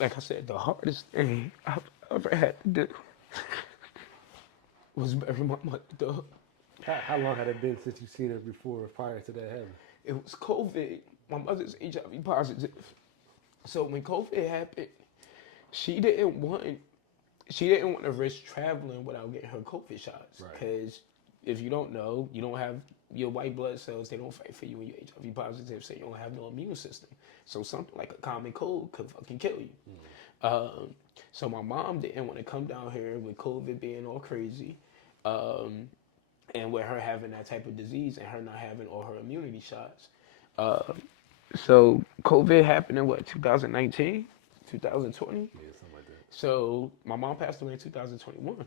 like I said, the hardest thing I've ever had to do was bury my mother, dog. How long had it been since you seen her before, prior to that happening? It was COVID. My mother's HIV positive. So when COVID happened, she didn't want she didn't want to risk traveling without getting her COVID shots. Right. Because if you don't know, you don't have your white blood cells. They don't fight for you when you're HIV positive, so you don't have no immune system. So something like a common cold could fucking kill you. Um, so my mom didn't want to come down here with COVID being all crazy, um, and with her having that type of disease and her not having all her immunity shots. Uh, so COVID happened in what 2019, 2020. Yeah, something like that. So my mom passed away in 2021.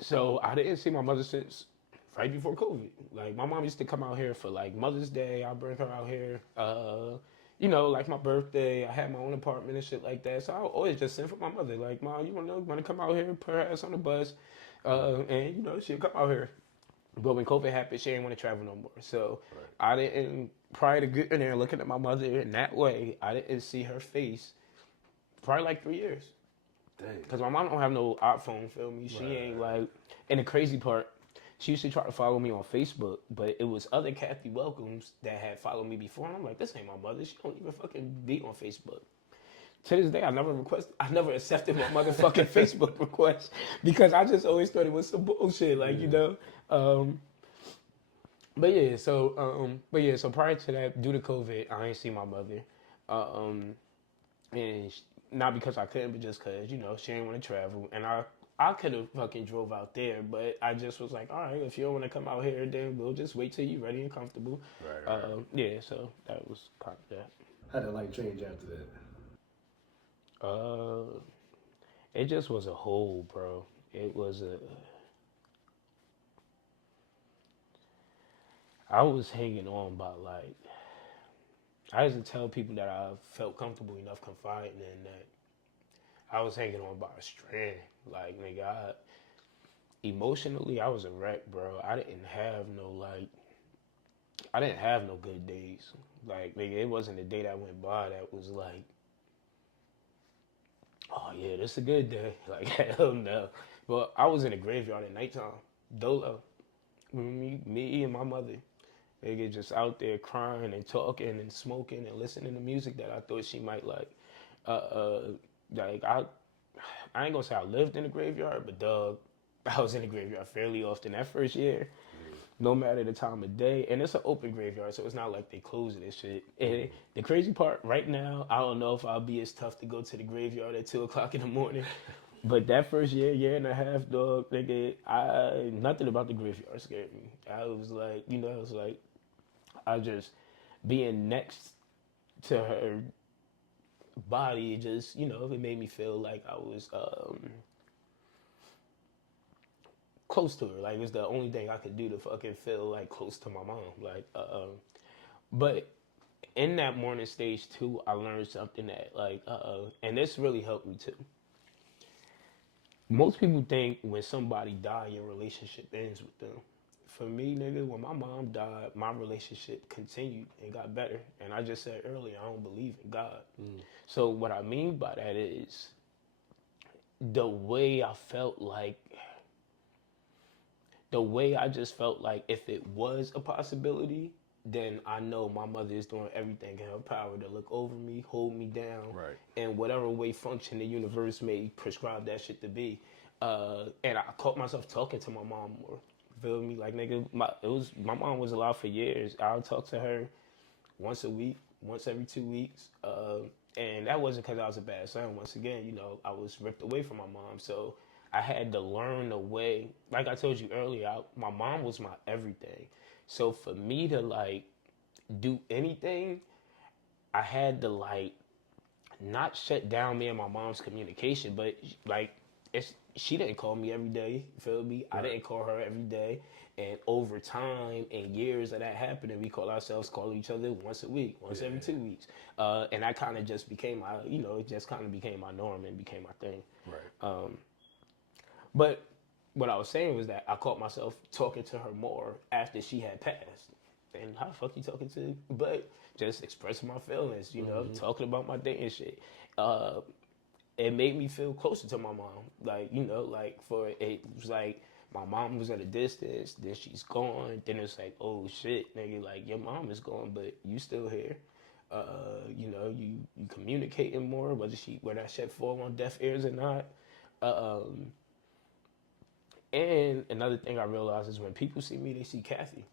So I didn't see my mother since right before COVID. Like my mom used to come out here for like Mother's Day. I bring her out here. Like my birthday. I had my own apartment and shit like that. So I always just send for my mother. Like, Mom, you wanna come out here? Put her ass on the bus, and she'll come out here. But when COVID happened, she didn't want to travel no more. So Right. I didn't. Prior to getting there, looking at my mother in that way, I didn't see her face probably like 3 years. Dang. Cause my mom don't have no iPhone, feel me? She ain't Right. like. And the crazy part, she used to try to follow me on Facebook, but it was other Kathy Welcomes that had followed me before. And I'm like, this ain't my mother. She don't even fucking be on Facebook. To this day, I never accepted my motherfucking Facebook request because I just always thought it was some bullshit, like Yeah. Um, so prior to that, due to COVID, I ain't see my mother. Um, and not because I couldn't, but just because she didn't want to travel, and I could have fucking drove out there, but I just was like, all right, if you don't want to come out here, then we'll just wait till you ready and comfortable. Right. Right. Yeah, so that was kind of that. How did life change after that? Uh, it just was a hole, bro. It was a. I was hanging on by like. I used to tell people that I felt comfortable enough confiding in that I was hanging on by a strand. Like, nigga, emotionally, I was a wreck, bro. I didn't have no good days. Like, nigga, it wasn't a day that went by that was like, oh yeah, this is a good day. Like, hell no. But I was in the graveyard at nighttime, dolo, with me and my mother. Nigga just out there crying and talking and smoking and listening to music that I thought she might like. Uh, uh, like I ain't gonna say I lived in the graveyard, but dog, I was in the graveyard fairly often that first year, no matter the time of day. And it's an open graveyard, so it's not like they close it and shit. And the crazy part, right now, I don't know if I'll be as tough to go to the graveyard at 2 o'clock in the morning. But that first year and a half, dog, nigga, nothing about the graveyard scared me. I was like, I was like, I just being next to her body, just it made me feel like I was close to her. Like it was the only thing I could do to fucking feel like close to my mom. Like, but in that morning stage too, I learned something that and this really helped me too. Most people think when somebody die, your relationship ends with them. For me, nigga, when my mom died, my relationship continued and got better. And I just said earlier, I don't believe in God. So what I mean by that is the way I felt like the way I just felt like if it was a possibility, then I know my mother is doing everything in her power to look over me, hold me down, Right. and whatever way function the universe may prescribe that shit to be. And I caught myself talking to my mom more. Feel me? Like nigga, my mom was alive for years. I'll talk to her once a week, once every 2 weeks. And that wasn't because I was a bad son. Once again, I was ripped away from my mom. So I had to learn a way. Like I told you earlier, my mom was my everything. So for me to like do anything, I had to like not shut down me and my mom's communication, but like she didn't call me every day. You feel me? I Right. didn't call her every day. And over time and years of that happening, we call each other once a week, once every Yeah. 2 weeks, and that kind of just became my, it just kind of became my norm and became my thing. Right. But what I was saying was that I caught myself talking to her more after she had passed. and how the fuck you talking to? But just expressing my feelings, you know, talking about my day and shit. Uh, it made me feel closer to my mom. Like, you know, like it was like my mom was at a distance, then she's gone. Then it's like, oh shit, nigga, like your mom is gone, but you still here. You know, you communicating more, whether that shit fall on deaf ears or not. Um, and another thing I realized is when people see me, they see Kathy.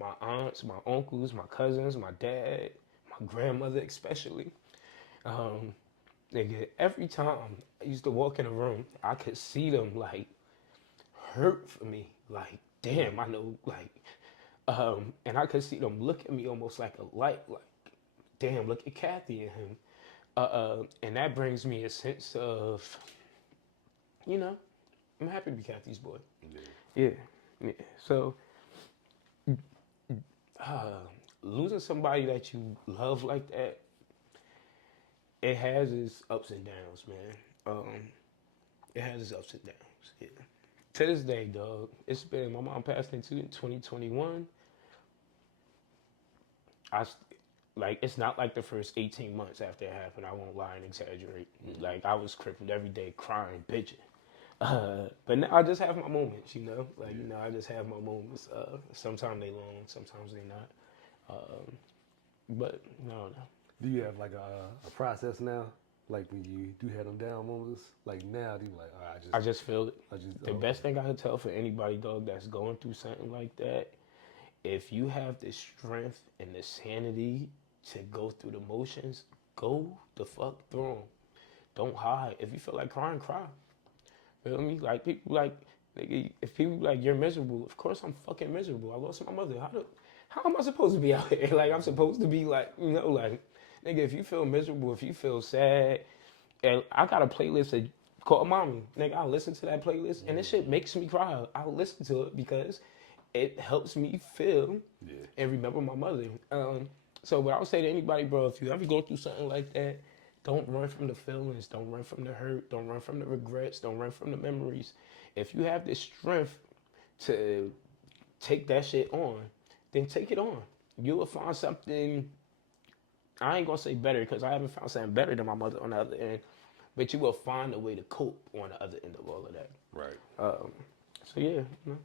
My aunts, my uncles, my cousins, my dad, my grandmother especially. Um, Nigga, every time I used to walk in a room, I could see them like hurt for me. Like, damn, I know, like, and I could see them look at me almost like a light, like, damn, look at Kathy and him. And that brings me a sense of, you know, I'm happy to be Kathy's boy. Yeah. Yeah. So, losing somebody that you love like that, it has its ups and downs, man. It has its ups and downs. Yeah. To this day, dog, it's been my mom passed in 2021. I like it's not like the first 18 months after it happened. I won't lie and exaggerate. Like I was crippled every day, crying, bitching. But now I just have my moments, you know. Like you know, I just have my moments. Sometimes they long, sometimes they not. But no. Do you have like a process now? Like when you do have them down moments, like now, do you like, all right, I just feel it. The okay. best thing I could tell for anybody, dog, that's going through something like that, if you have the strength and the sanity to go through the motions, go the fuck through them. Don't hide. If you feel like crying, cry. Feel me? Like people like, nigga, if people like you're miserable, of course I'm fucking miserable. I lost my mother. How am I supposed to be out here? Like I'm supposed to be like, you know, like, nigga, if you feel miserable, if you feel sad, and I got a playlist called Mommy. Nigga, I listen to that playlist and this shit makes me cry. I'll listen to it because it helps me feel and remember my mother. So what I would say to anybody, bro, if you ever go through something like that, don't run from the feelings, don't run from the hurt, don't run from the regrets, don't run from the memories. If you have the strength to take that shit on, then take it on. You will find something, I ain't gonna say better because I haven't found something better than my mother on the other end, but you will find a way to cope on the other end of all of that. Right. So yeah, you know.